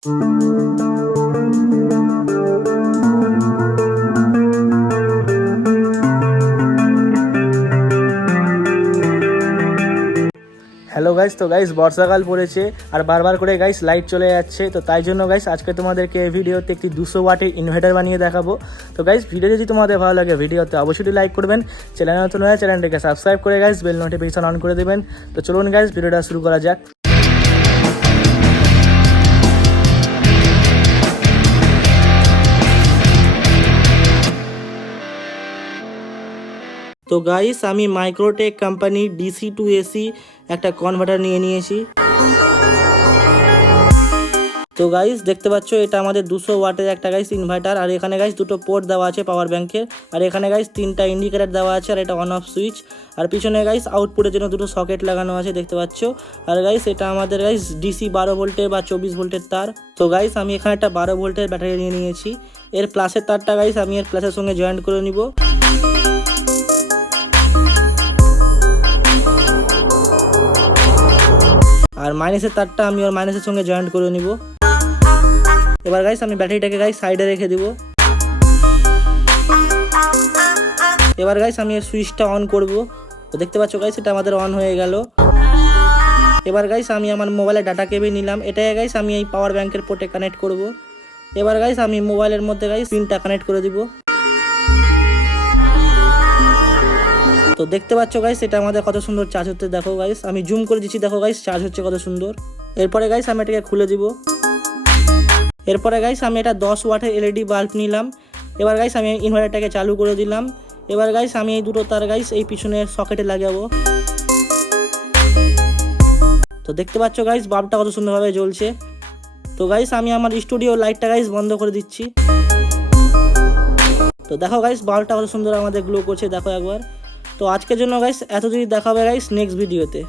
Hello guys, তো guys বর্ষাকাল পড়েছে আর বারবার করে গাইস লাইট চলে যাচ্ছে। তো তাই জন্য গাইস আজকে তোমাদেরকে এই ভিডিওতে একটি 200 ওয়াটের ইনভার্টার বানিয়ে দেখাবো। তো গাইস ভিডিও যদি তোমাদের ভালো লাগে ভিডিওতে অবশ্যই লাইক করবেন, চ্যানেল নতুন হলে চ্যানেলটিকে সাবস্ক্রাইব করে গাইস বেল নোটিফিকেশন অন করে দেবেন। তো চলুন গাইস ভিডিওটা শুরু করা যাক। তো গাইস আমি Microtek company DC to AC একটা কনভার্টার নিয়ে নিয়েছি। তো গাইস দেখতে পাচ্ছ এটা আমাদের 200 ওয়াটের একটা গাইস ইনভার্টার। আর এখানে গাইস দুটো পোর্ট দেওয়া আছে পাওয়ার ব্যাংকের, আর এখানে গাইস তিনটা ইন্ডিকেটর দেওয়া আছে, আর এটা অন অফ সুইচ। আর পিছনে গাইস আউটপুটের জন্য দুটো সকেট লাগানো আছে দেখতে পাচ্ছ। আর গাইস এটা আমাদের গাইস ডিসি 12 ভোল্টের বা 24 ভোল্টের তার। তো গাইস আমি এখানে একটা 12 ভোল্টের ব্যাটারি নিয়ে নিয়েছি। এর প্লাসের তারটা গাইস আমি এর প্লাসের সঙ্গে জয়েন্ট করে নিব। আর মাইনাসের তারটা আমি ওর মাইনাসের সঙ্গে জয়েন্ট করে নিব। এবার গাইস আমি ব্যাটারিটাকে গাইস সাইডে রেখে দিব। এবার গাইস আমি এর সুইচটা অন করব। তো দেখতে পাচ্ছ গাইস এটা আমাদের অন হয়ে গেল। এবার গাইস আমি আমার মোবাইলে ডাটা কেবল নিলাম, এটাই গাইস আমি এই পাওয়ার ব্যাংকের পোর্টে কানেক্ট করব। এবার গাইস আমি মোবাইলের মধ্যে গাইস পিনটা কানেক্ট করে দিব। তো দেখতে পাচ্ছ গাইস এটা আমাদের কত সুন্দর চার্জ হচ্ছে, দেখো গাইস আমি জুম করে দিচ্ছি, দেখো গাইস চার্জ হচ্ছে কত সুন্দর। এরপরে গাইস আমি এটাকে খুলে দিব। এরপরে গাইস আমি এটা 10 ওয়াটের এলইডি বাল্ব নিলাম। এবার গাইস আমি ইনভার্টারটাকে চালু করে দিলাম। এবার গাইস আমি এই দুটো তার গাইস এই পিছনের সকেটে লাগাবো। তো দেখতে পাচ্ছ গাইস বাল্বটা কত সুন্দরভাবে জ্বলছে। তো গাইস আমি আমার স্টুডিও লাইটটা গাইস বন্ধ করে দিচ্ছি। তো দেখো গাইস বাল্বটা কত সুন্দর আমাদের গ্লো করছে, দেখো একবার। তো আজকের জন্য গাইস এতটুকুই, দেখা হবে গাইস নেক্সট ভিডিওতে।